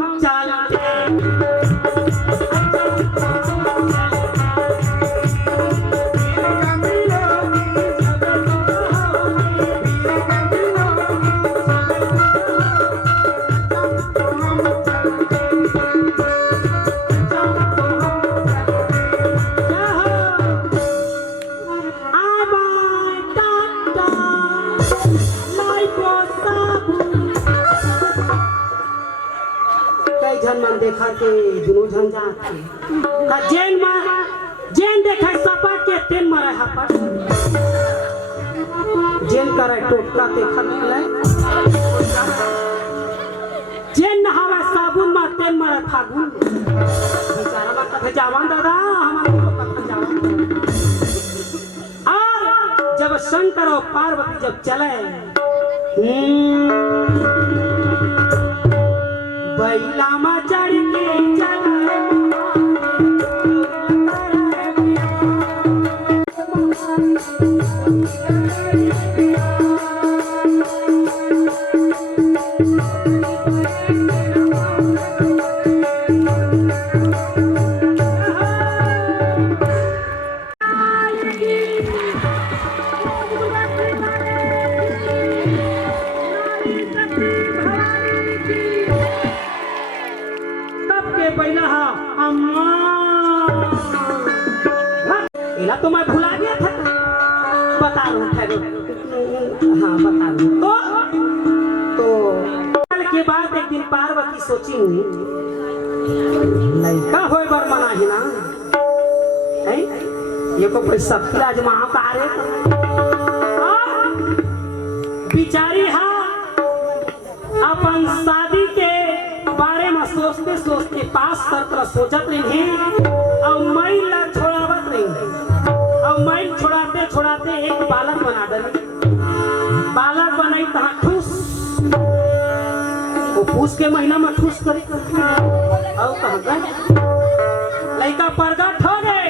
हम चलते मन देखा के दुनो झन जाते का जेन देखा सपा के तेन मारे हापा जेन करे टोटका देखा निकले जेन नहावे साबुन मा तेन मारे फागुन बेचारा बा कथे जावन दादा हमार को कथे जावन और जब शंकर और पार्वती जब चले बैला मा चढ़ के चला तो मैं भुला गया था बता रहा हूँ हाँ बता रहा तो कल के बाद एक दिन पार्वती सोची लड़का होए बर मना ही ना है ये को कोई सब राजमाओ का आ रहे बिचारी हाँ अपन शादी के बारे में सोचते सोचते पास तरह सोचत रही और मैं ला छोड़ावत रही और मैल छोड़ाते छोड़ाते एक बालक बना डाली बालक बनाई तहाँ ठूस वो पूछ के महीना में ठूस करी और कहाँ गए लड़का प्रगट हो गए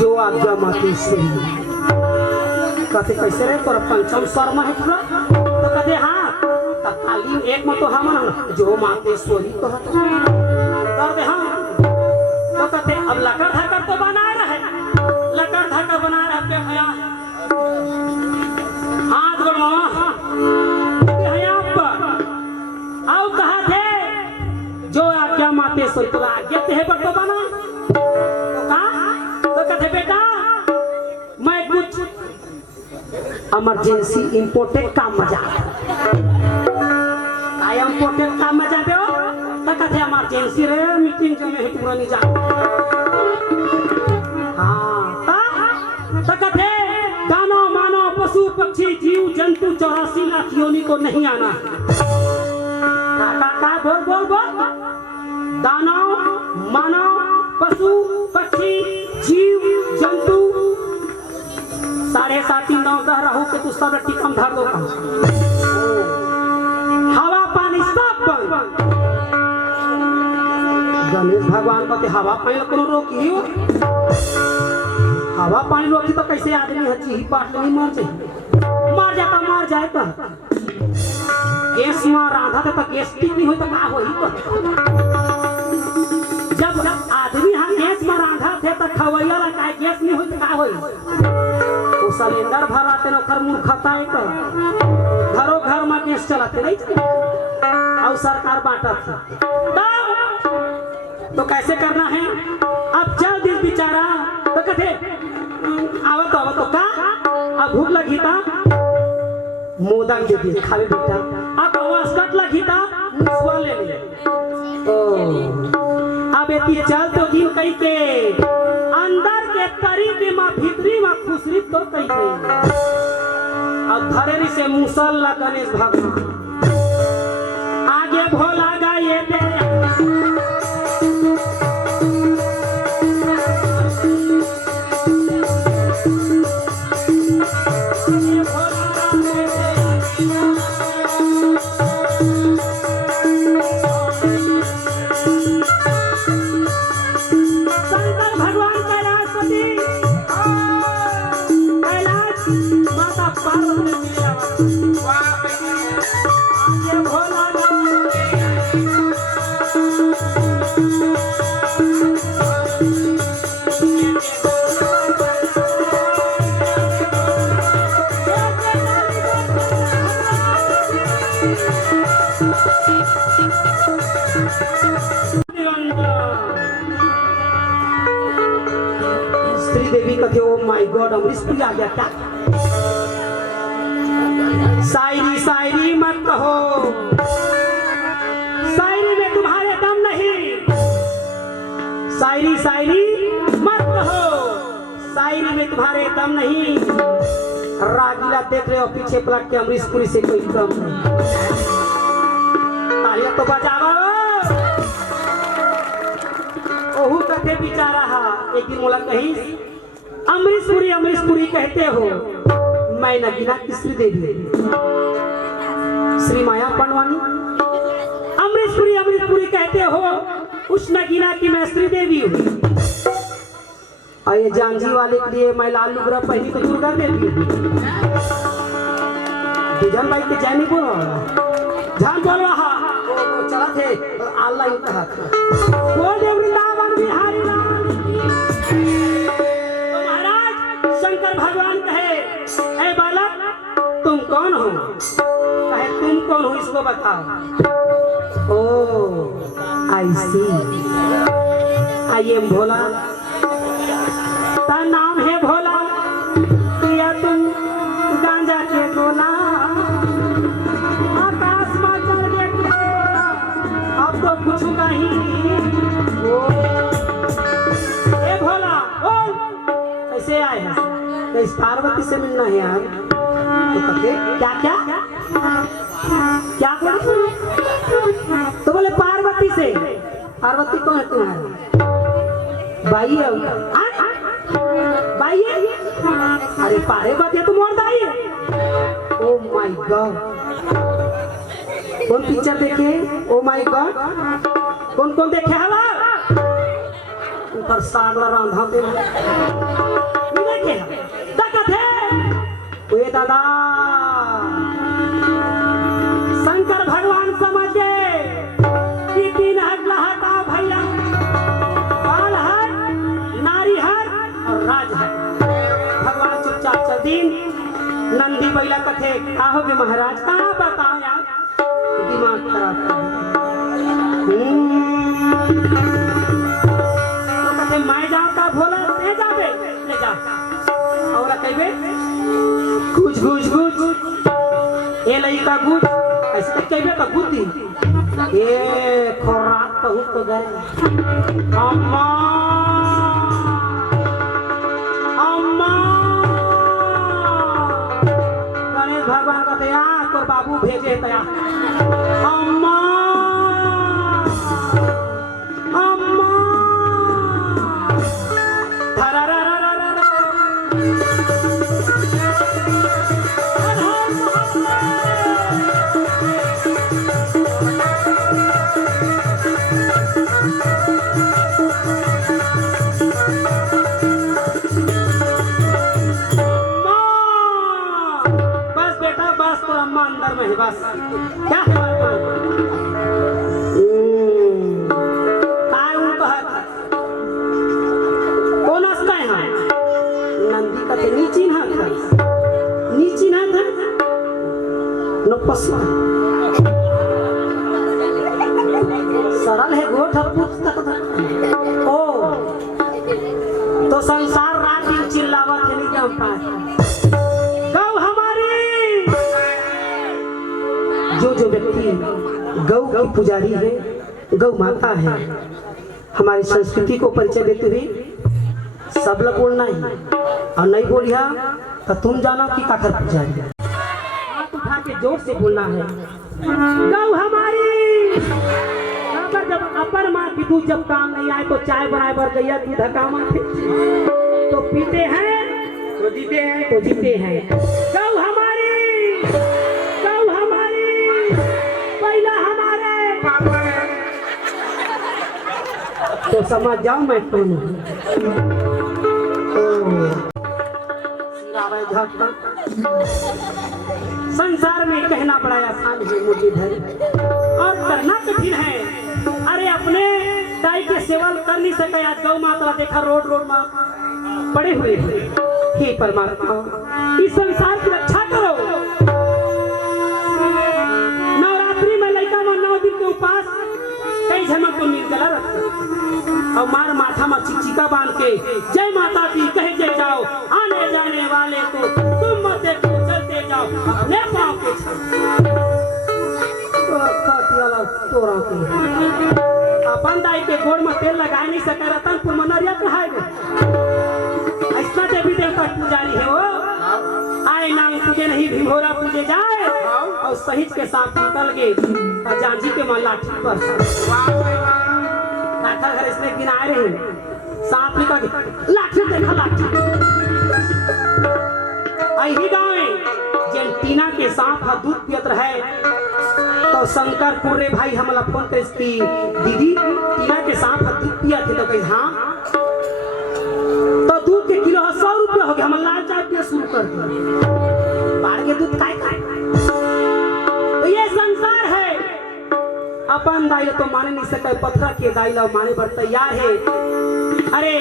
जो आज्ञा माती सुन कहते कैसे रहे तोरा पंचम शर्मा है पूरा तो कहते हाँ खाली एक में तो हम जो मातेश्वरी तो है हाँ तो कहते अब लकड़ धकर तो बना रहे लकड़ धकर बना रहे पे भैया हाथ बढ़ावा आओ कहा थे जो आज्ञा मातेश्वरी तो आज्ञा थे पर तो बना तो कहा तो कहते बेटा मैं कुछ इमरजेंसी इम्पोर्टेंट काम में जा इम्पोर्टेंट काम में जाते हो तो कहते इमरजेंसी रे मीटिंग जो में हिटूरा नहीं जा हाँ तो कहते दानव मानव पशु पक्षी जीव जंतु 84 लाख योनि को नहीं आना का बोल बोल बोल दानव मानव पशु पक्षी जीव जंतु 7.5 9 10 रहू के तू सब टिकम धर दो हवा पानी सब बंद गणेश भगवान कहते हवा पानी को रोकी हवा पानी रोकी तो कैसे आदमी हची ही पाट नहीं मर जाए तो गैस में रांधा तो गैस ठीक नहीं हो तो का होई जब आदमी हम गैस में रांधा थे तो खवैया ला का गैस नहीं हो तो का होई वो सिलेंडर भराते न कर मूर्खता है तो घरों घर में गैस चलाते नहीं और सरकार बांटा था तो कैसे करना है अब चल दिल बेचारा तो कहते आवत तो का अब भूख लगी था मोदक दे दिए खाली बेटा अब वास्कट लगी था निस्वा ले ले अब एती चल तो दिन कही के अंदर के तरीके में भीतरी में खुसरी तो कही के अब धरेरी से मुसल्ला गणेश भगवान आगे भोला गाये दे कैलाश माता पार्वती श्रीदेवी कहते oh my god Amrish Puri आ गया क्या? शायरी शायरी मत कहो, शायरी में तुम्हारे दम नहीं। शायरी शायरी मत कहो, शायरी में तुम्हारे दम नहीं। रागीला देख रहे हो पीछे पलट के अमरीश पुरी से कोई कम नहीं। तालियां तो बजाओ। ओहू कथे बेचारा एक दिन मोला कहीं अमरीश पुरी कहते हो, मैं नगीना की श्रीदेवी श्री माया पंडवानी। अमरीश पुरी कहते हो उस नगीना की मैं श्रीदेवी हूँ। और ये जानजी वाले के लिए मैं लाल लुगरा पहनी तो दुर्गा देवी हूँ। दुजन भाई के जैनी बोलो जान बोल रहा चला थे अल्लाह ही कहा बोल दे वृंदावन बिहारी लाल की। तो महाराज शंकर भगवान कहे ऐ बालक तुम कौन हो? कहे तुम कौन हो इसको बताओ। ओ आई सी आई एम भोला, ता नाम है भोला, किया तुम गांजा के गोला, आकाश में चढ़ के गोला, अब तो कुछ नहीं। ए भोला बोल कैसे आए हैं? इस पार्वती से मिलना है यार। तो कहते क्या क्या क्या बोले? तो बोले पार्वती से। पार्वती कौन है तुम्हारी? बाई है बाई है? अरे पार्वती तो मोर दाई है। ओ माय गॉड कौन पिक्चर देखे? ओ माय गॉड कौन कौन देखे हवा ऊपर सागला रांधा पे देखे ताकत है। ओए दादा शंकर भगवान समझ गए कि तीन हट लहटा भैया, बाल हट, नारी हट और राज हट। भगवान चुपचाप चल दिन नंदी बैला कथे कहोगे महाराज कहाँ बताओ यार दिमाग खराब तो कथे मैं जाऊँ का भोला ले जाबे ले जा और कहबे कुछ कुछ कुछ ये लइका गुद ऐसे तो कहबे तो गुदी ये खोराक बहुत तो गए। अम्मा अम्मा गणेश भगवान का दया तो बाबू भेजे तया। अम्मा अम्मा अंदर में है बस क्या कौन हंसता है? नंदी का नीची ना था नो पसवा सरल है गोठ पुस्तक ओ तो संसार रात दिन चिल्लावत है नहीं जम पाए। जो व्यक्ति गौ की पुजारी है, गौ माता है, हमारी संस्कृति को परिचय देते हुए सब लोग बोलना है और नहीं बोलिया तो तुम जानो कि काकर पुजारी है। हाथ उठा के जोर से बोलना है गौ हमारी। अगर जब अपर माँ की दूध जब काम नहीं आए तो चाय बनाए बर गैया दूध काम तो पीते हैं तो जीते हैं गौ हमारी तो समझ जाओ मैं कौन हूँ। संसार में कहना बड़ा आसान है मुझे धर और करना कठिन है। अरे अपने दाई के सेवन कर नहीं सके आज गौ माता देखा रोड में पड़े हुए हे परमात्मा इस संसार की रक्षा करो। नवरात्रि में लड़का में 9 दिन के उपास कई झमक तो निर्जला रखते और मार माथा में चिकचिका बांध के जय माता दी कह के जाओ, आने जाने वाले को तुम मत देखो, चलते जाओ अपने पाँव के तोरा के अपन दाई के गोड़ में तेल लगा नहीं सके, रतनपुर में नरिया कहा ऐसा देवी देवता पुजारी है वो। आए नाम पूजे नहीं भीमोरा पूजे जाए और सहित के साथ निकल गए जांजी के मां लाठी पर घर इसने गिनाए रहे सांप निकल गए, लाठी देखा लाठी यही गाँव जिन टीना के सांप हा दूध पियत रहे तो शंकर कोरे भाई हमला फोन कर दीदी टीना के सांप हा दूध पिया थे तो कही हाँ तो दूध के किलो 100 रुपया हो गया, हम लाल चाय पिया शुरू कर दिया, बाढ़ के दूध खाए तो ये संसार है। अपन दाई तो माने नहीं सके, पत्थर के दाई ला माने पर तैयार है। अरे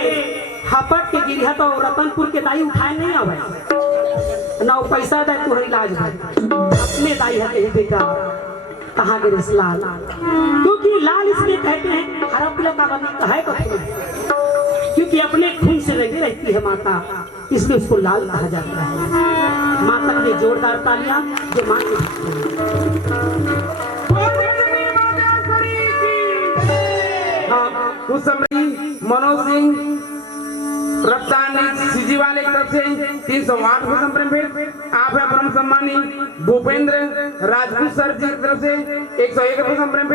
हपट के गिरिया तो रतनपुर के दाई उठाए नहीं आवे ना पैसा दे तुम्हारी इलाज अपने दाई है बेटा कहाँ गिरे लाल, क्योंकि लाल इसलिए कहते हैं हरा पीला का बना है क्योंकि अपने खून से लगी रहती है माता, इसलिए उसको लाल कहा जाता है। माता के जोरदार तालियां जो मां के उस समय मनोज सिंह रफ्तानी सीजी वाले की तरफ से 308 को संप्रेम आप है परम सम्मानी भूपेंद्र राजपूत सर जी की तरफ से 101 को संप्रेम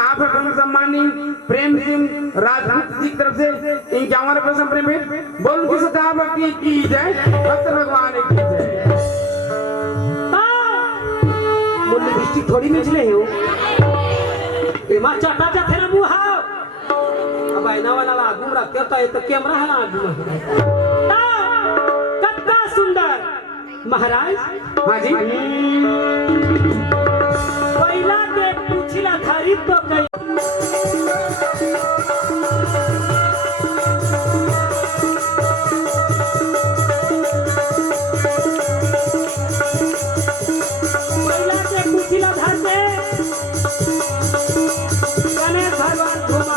आप है परम सम्मानी प्रेम सिंह राजपूत जी की तरफ से 51 रुपये संप्रेम बोल की सदा भक्ति की जय, भक्त भगवान की जय। मुन्नी दृष्टि थोड़ी मिचले हो एमा चाटा जाथे ना मुहा अब आईना वाला आगू रखते तो कैमरा है आगू कितना सुंदर महाराज। हाँ जी पहिला के पूछिला थारी तो कई पहिला के पूछिला धाते गणेश भगवान घुमा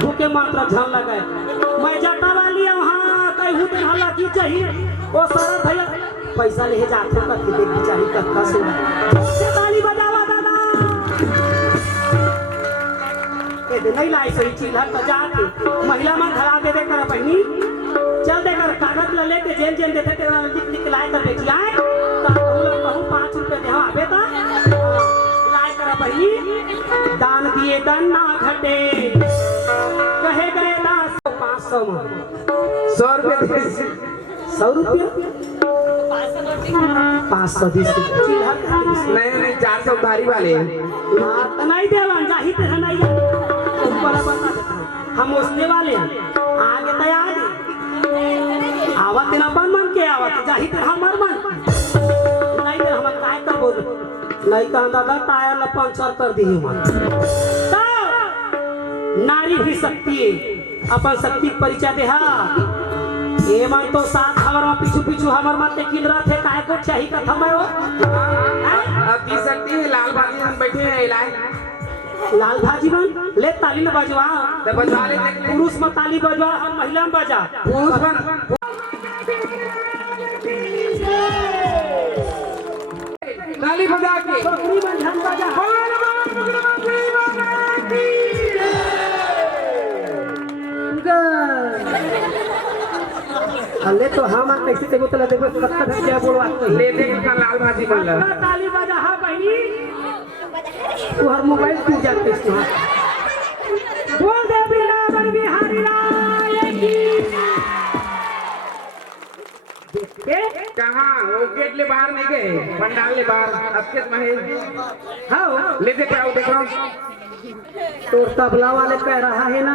भूखे मात्रा झन लगे मैं जाता वाली वहाँ कहीं दिन हल्ला की चाहिए वो सारा भैया पैसा ले जाते करके देख चाहिए कक्का सुना ताली बजावा दादा ये दिन नहीं लाई सही चीज है जाके महिला में धरा दे दे कर बहनी चल दे कर कागज ले लेके जेल जेल देते तेरा निकलाए कर बेटी आए तो हम लोग कहूँ 5 रुपए दे आवे ता लाए कर बहनी दान दिए दान ना घटे कहे गए 500 100 रुपये 100 रुपया 500 नहीं 400 उधारी वाले नहीं देवन जाही पे नहीं ऊपर बता देता हम उसने वाले आगे तैयार आवत ना बन मन के आवत जाही पे हमर मन नहीं दे हम काय कर बोल नहीं का दादा टायर ल पंचर कर दी हम नारी भी शक्ति अपन शक्ति परिचय दे ये मन तो साथ हमारा पीछू पीछू हमार माते किंद्रा थे काय को चाहिए का थमे वो अब की सकती है लाल भाजी हम बैठे हैं इलाज लाल भाजी बन ले ताली न बजवा तो बजवा ले पुरुष में ताली बजवा हम महिला में बजा पुरुष में ताली बजा के बकरी में झन बजा अल्ले तो हम कैसे देखो तो देखो कत्ता क्या बोलवा ले दे का लाल भाजी बन रहा ताली बजा हां बहनी तू हर मोबाइल टूट जाते इसको बोल दे बिना बन बिहारी लाल की देख के कहाँ वो गेट ले बाहर नहीं गए पंडाल ले बाहर अकेत महे हाँ ले देखो देखो तो तबला वाले कह रहा है ना